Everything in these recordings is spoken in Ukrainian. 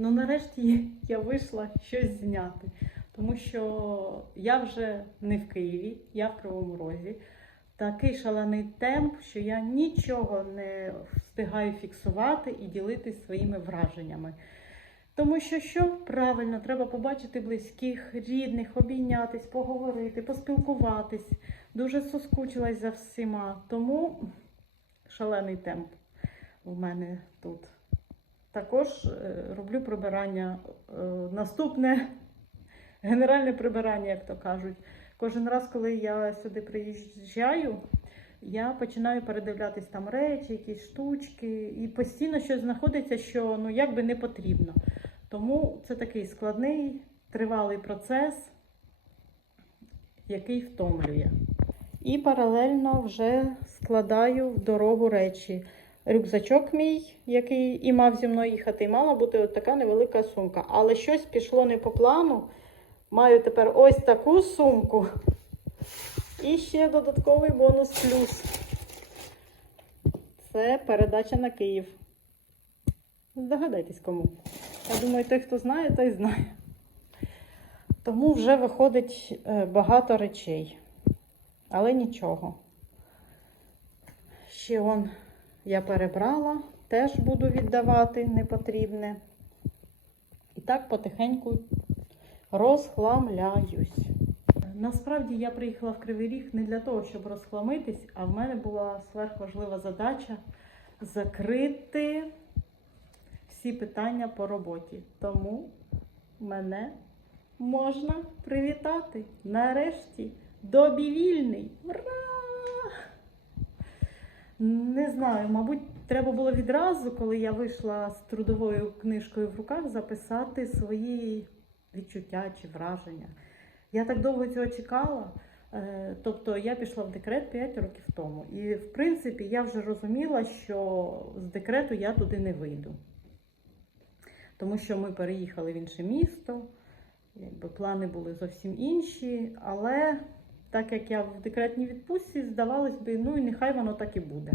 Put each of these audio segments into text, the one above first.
Ну, нарешті я вийшла щось зняти, тому що я вже не в Києві, я в Кривому Розі. Такий шалений темп, що я нічого не встигаю фіксувати і ділитись своїми враженнями. Тому що що правильно, треба побачити близьких, рідних, обійнятись, поговорити, поспілкуватись. Дуже соскучилась за всіма. Тому шалений темп в мене тут. Також е, роблю прибирання. Е, наступне генеральне прибирання, як то кажуть. Кожен раз, коли я сюди приїжджаю, я починаю передивлятись там речі, якісь штучки, і постійно щось знаходиться, що ну якби не потрібно. Тому це такий складний, тривалий процес, який втомлює. І паралельно вже складаю в дорогу речі. Рюкзачок мій, який і мав зі мною їхати, і мала бути от така невелика сумка. Але щось пішло не по плану. Маю тепер ось таку сумку. І ще додатковий бонус плюс. Це передача на Київ. Здогадайтесь кому. Я думаю, той, хто знає, той знає. Тому вже виходить е, багато речей. Але нічого. Ще он я перебрала, теж буду віддавати непотрібне. І так потихеньку розхламляюсь. Насправді я приїхала в Кривий Ріг не для того, щоб розхламитись, а в мене була сверхважлива задача закрити всі питання по роботі. Тому мене можна привітати. Нарешті добі вільний. Ура! Не знаю, мабуть, треба було відразу, коли я вийшла з трудовою книжкою в руках, записати свої відчуття чи враження. Я так довго цього чекала. Е, Тобто я пішла в декрет 5 років тому. І, в принципі, я вже розуміла, що з декрету я туди не вийду. Тому що ми переїхали в інше місто, якби плани були зовсім інші, але так як я в декретній відпустці, здавалось би, ну і нехай воно так і буде.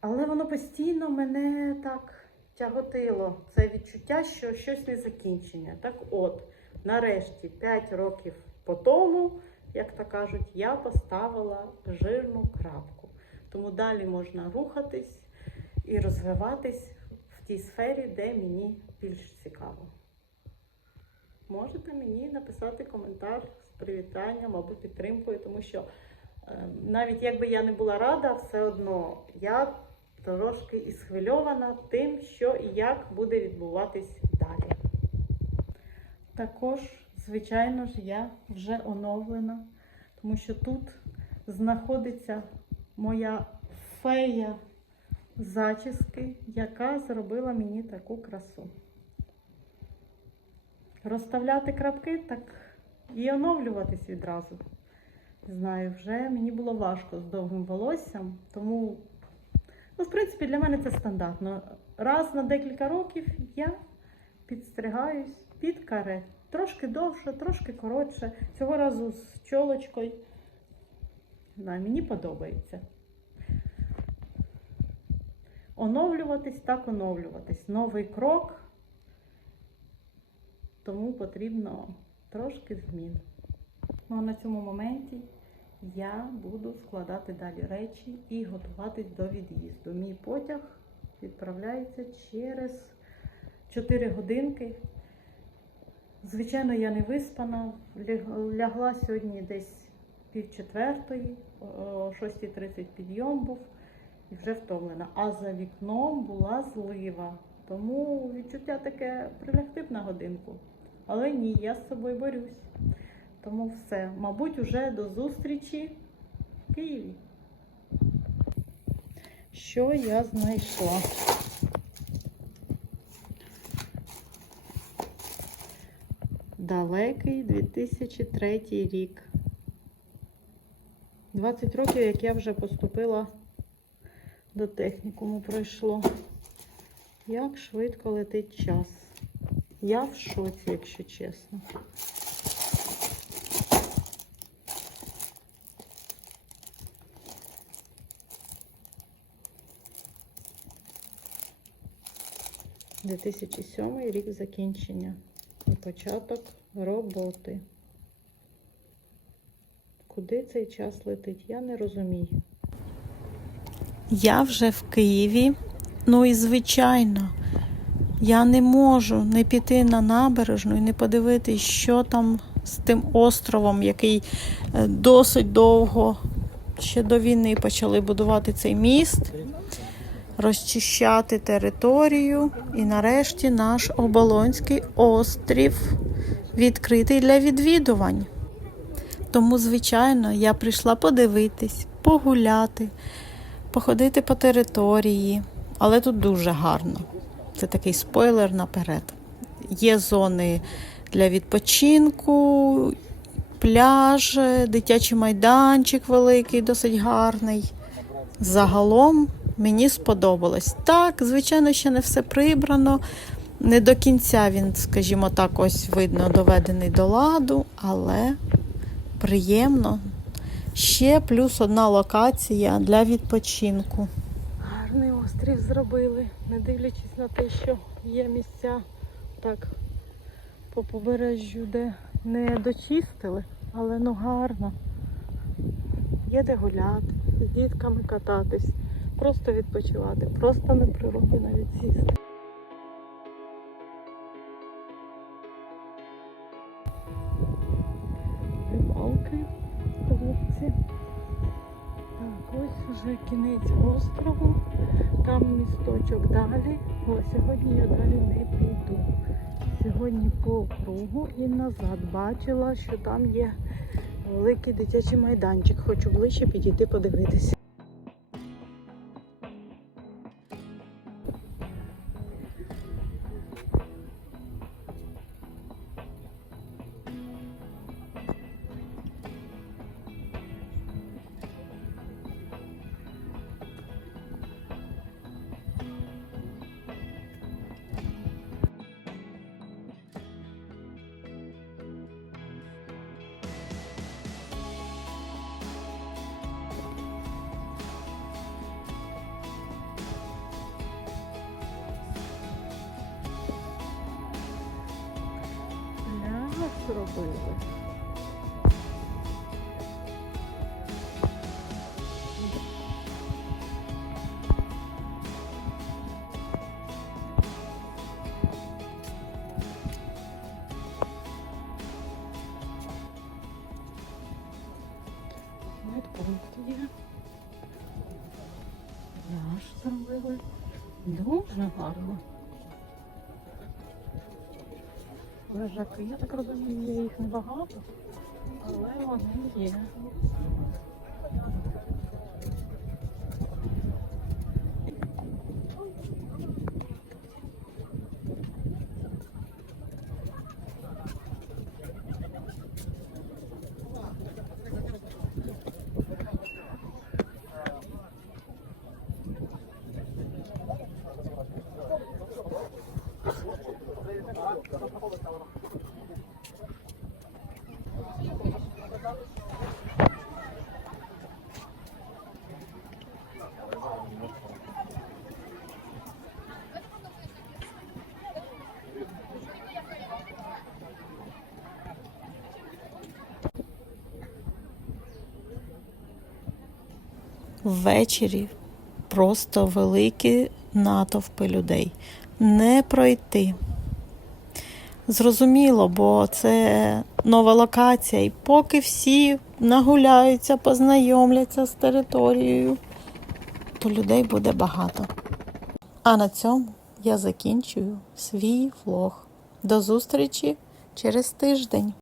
Але воно постійно мене так тяготило. Це відчуття, що щось не закінчення. Так от, нарешті, 5 років по тому, як то кажуть, я поставила жирну крапку. Тому далі можна рухатись і розвиватись в тій сфері, де мені більш цікаво. Можете мені написати коментар привітанням або підтримкою, тому що е, навіть якби я не була рада, все одно я трошки і схвильована тим, що і як буде відбуватись далі. Також, звичайно ж, я вже оновлена, тому що тут знаходиться моя фея зачіски, яка зробила мені таку красу. Розставляти крапки, так і оновлюватись відразу. Не знаю, вже мені було важко з довгим волоссям, тому, ну, в принципі, для мене це стандартно. Раз на декілька років я підстригаюсь під каре. Трошки довше, трошки коротше. Цього разу з чолочкою. Знаю, мені подобається. Оновлюватись так оновлюватись. Новий крок тому потрібно трошки змін. Ну а на цьому моменті я буду складати далі речі і готуватись до від'їзду. Мій потяг відправляється через 4 годинки. Звичайно, я не виспана. Лягла сьогодні десь пів четвертої, о 6.30 підйом був і вже втомлена. А за вікном була злива. Тому відчуття таке прилягти б на годинку. Але ні, я з собою борюсь. Тому все. Мабуть, уже до зустрічі в Києві. Що я знайшла? Далекий 2003 рік. 20 років, як я вже поступила до технікуму, пройшло. Як швидко летить час. Я в шоці, якщо чесно. 2007 рік закінчення і початок роботи. Куди цей час летить, я не розумію. Я вже в Києві. Ну і звичайно, я не можу не піти на набережну і не подивитись, що там з тим островом, який е, досить довго ще до війни почали будувати цей міст, розчищати територію. І нарешті наш Оболонський острів відкритий для відвідувань. Тому, звичайно, я прийшла подивитись, погуляти, походити по території. Але тут дуже гарно. Це такий спойлер наперед. Є зони для відпочинку, пляж, дитячий майданчик великий, досить гарний. Загалом мені сподобалось. Так, звичайно, ще не все прибрано. Не до кінця він, скажімо так, ось видно, доведений до ладу, але приємно. Ще плюс одна локація для відпочинку. Острів зробили, не дивлячись на те, що є місця так по побережжю, де не дочистили, але ну гарно. Є де гуляти, з дітками кататись, просто відпочивати, просто на природі навіть сісти. Вже кінець острову, там місточок далі. О, сьогодні я далі не піду. Сьогодні по кругу і назад бачила, що там є великий дитячий майданчик. Хочу ближче підійти подивитися. Робили. Медпункт є. Пляж зробили. Дуже гарно. Лежаки, я так розумію, їх небагато, але вони є. Ввечері просто великі натовпи людей. Не пройти. Зрозуміло, бо це нова локація, і поки всі нагуляються, познайомляться з територією, то людей буде багато. А на цьому я закінчую свій влог. До зустрічі через тиждень.